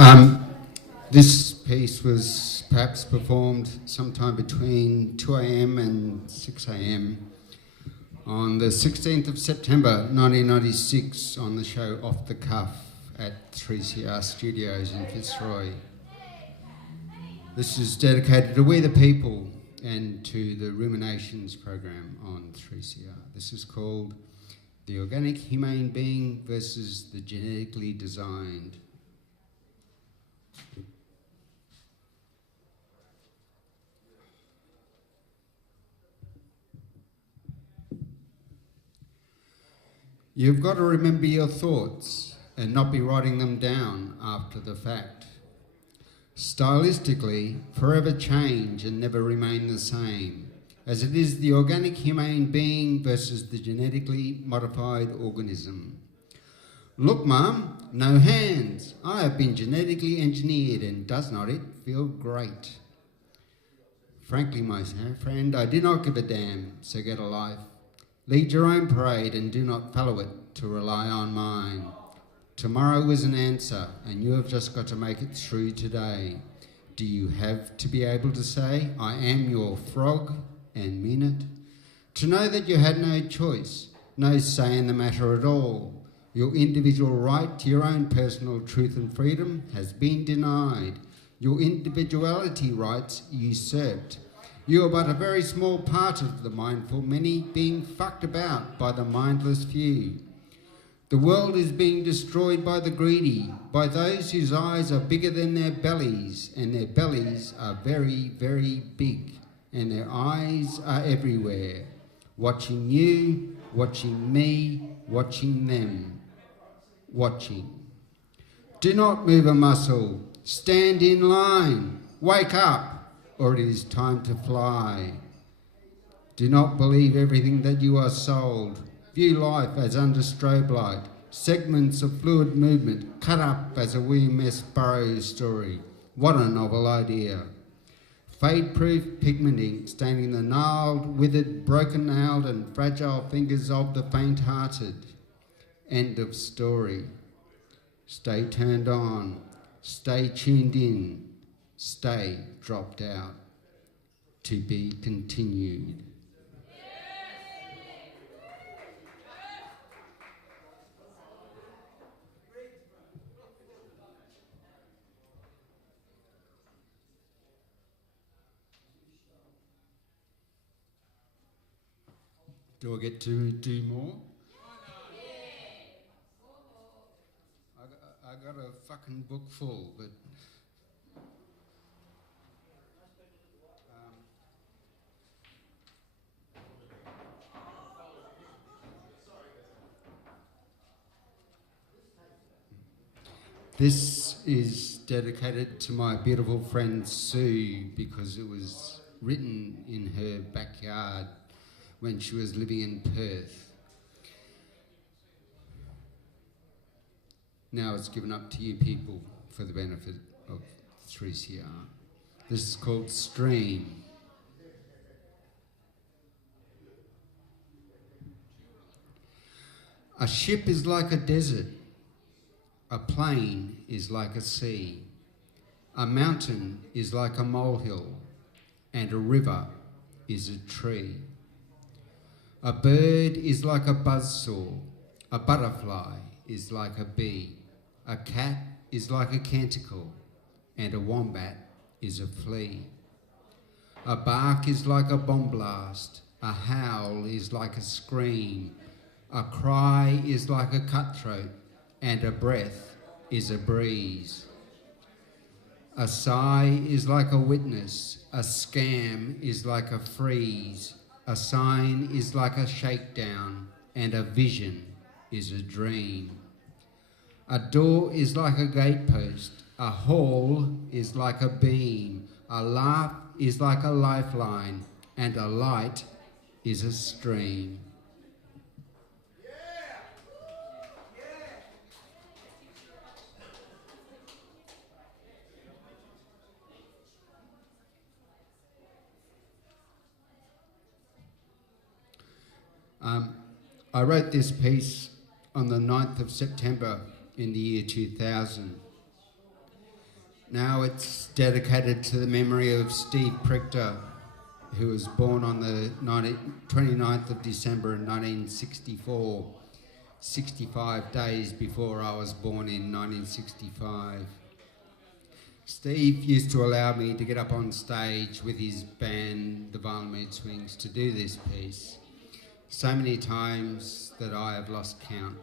Um, this piece was perhaps performed sometime between 2 a.m. and 6 a.m. on the 16th of September 1996 on the show Off the Cuff at 3CR Studios in Fitzroy. This is dedicated to We the People and to the Ruminations program on 3CR. This is called The Organic Humane Being versus the Genetically Designed. You've got to remember your thoughts and not be writing them down after the fact. Stylistically, forever change and never remain the same, as it is the organic humane being versus the genetically modified organism. Look, Mum, no hands. I have been genetically engineered, and does not it feel great? Frankly, my friend, I do not give a damn, so get a life. Lead your own parade and do not follow it to rely on mine. Tomorrow is an answer, and you have just got to make it through today. Do you have to be able to say, I am your frog, and mean it? To know that you had no choice, no say in the matter at all. Your individual right to your own personal truth and freedom has been denied. Your individuality rights usurped. You are but a very small part of the mindful many being fucked about by the mindless few. The world is being destroyed by the greedy, by those whose eyes are bigger than their bellies, and their bellies are very, very big, and their eyes are everywhere. Watching you, watching me, watching them. Watching. Do not move a muscle. Stand in line. Wake up, or it is time to fly. Do not believe everything that you are sold. View life as under strobe light, segments of fluid movement cut up as a William S. Burroughs story. What a novel idea. Fade-proof pigment ink staining the gnarled, withered, broken-nailed and fragile fingers of the faint-hearted. End of story. Stay turned on. Stay tuned in. Stay dropped out. To be continued. Do I get to do more? I got a fucking book full, but this is dedicated to my beautiful friend Sue because it was written in her backyard when she was living in Perth. Now it's given up to you people for the benefit of 3CR. This is called Stream. A ship is like a desert. A plain is like a sea. A mountain is like a molehill. And a river is a tree. A bird is like a buzzsaw. A butterfly is like a bee. A cat is like a canticle. And a wombat is a flea. A bark is like a bomb blast. A howl is like a scream. A cry is like a cutthroat. And a breath is a breeze. A sigh is like a witness. A scam is like a freeze. A sign is like a shakedown, and a vision is a dream. A door is like a gatepost. A hall is like a beam. A laugh is like a lifeline, and a light is a stream. I wrote this piece on the 9th of September in the year 2000. Now it's dedicated to the memory of Steve Prichter, who was born on the 29th of December in 1964, 65 days before I was born in 1965. Steve used to allow me to get up on stage with his band, the Violent Mood Swings, to do this piece, so many times that I have lost count.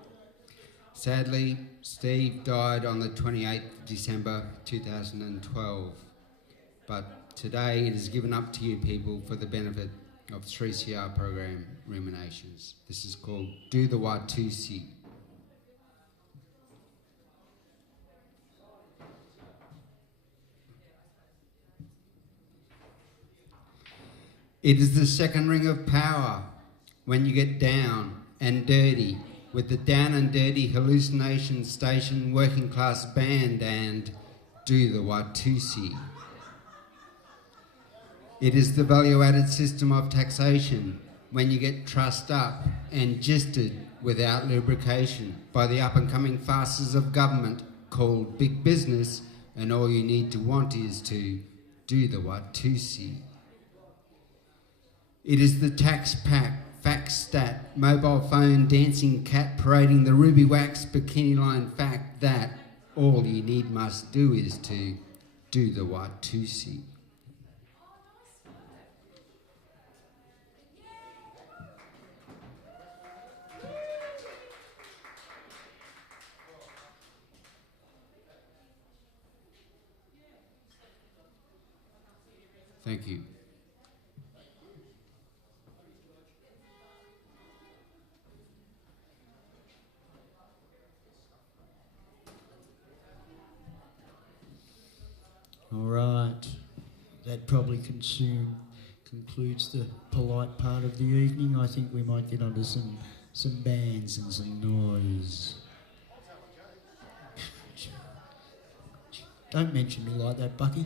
Sadly, Steve died on the 28th of December 2012, but today it is given up to you people for the benefit of 3CR program Roominations. This is called Do the Watusi. It is the second ring of power when you get down and dirty with the Down and Dirty Hallucination Station Working Class Band and Do the Watusi. It is the value-added system of taxation when you get trussed up and gisted without lubrication by the up-and-coming farces of government called big business, and all you need to want is to do the Watusi. It is the tax pack, fact stat, mobile phone dancing cat parading the ruby wax bikini line fact that all you need must do is to do the Watusi. Thank you. All right, that probably concludes the polite part of the evening. I think we might get onto some bands and some noise. Don't mention me like that, Bucky.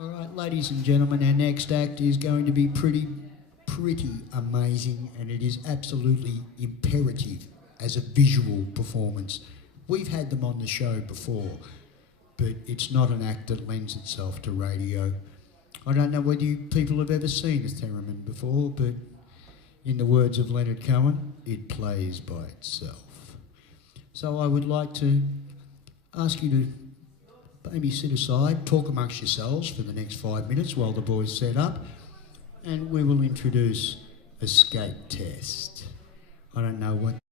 All right, ladies and gentlemen, our next act is going to be pretty amazing, and it is absolutely imperative as a visual performance. We've had them on the show before, but it's not an act that lends itself to radio. I don't know whether you people have ever seen a theremin before, but in the words of Leonard Cohen, it plays by itself. So I would like to ask you to maybe sit aside, talk amongst yourselves for the next 5 minutes while the boys set up, and we will introduce Escape Test. I don't know what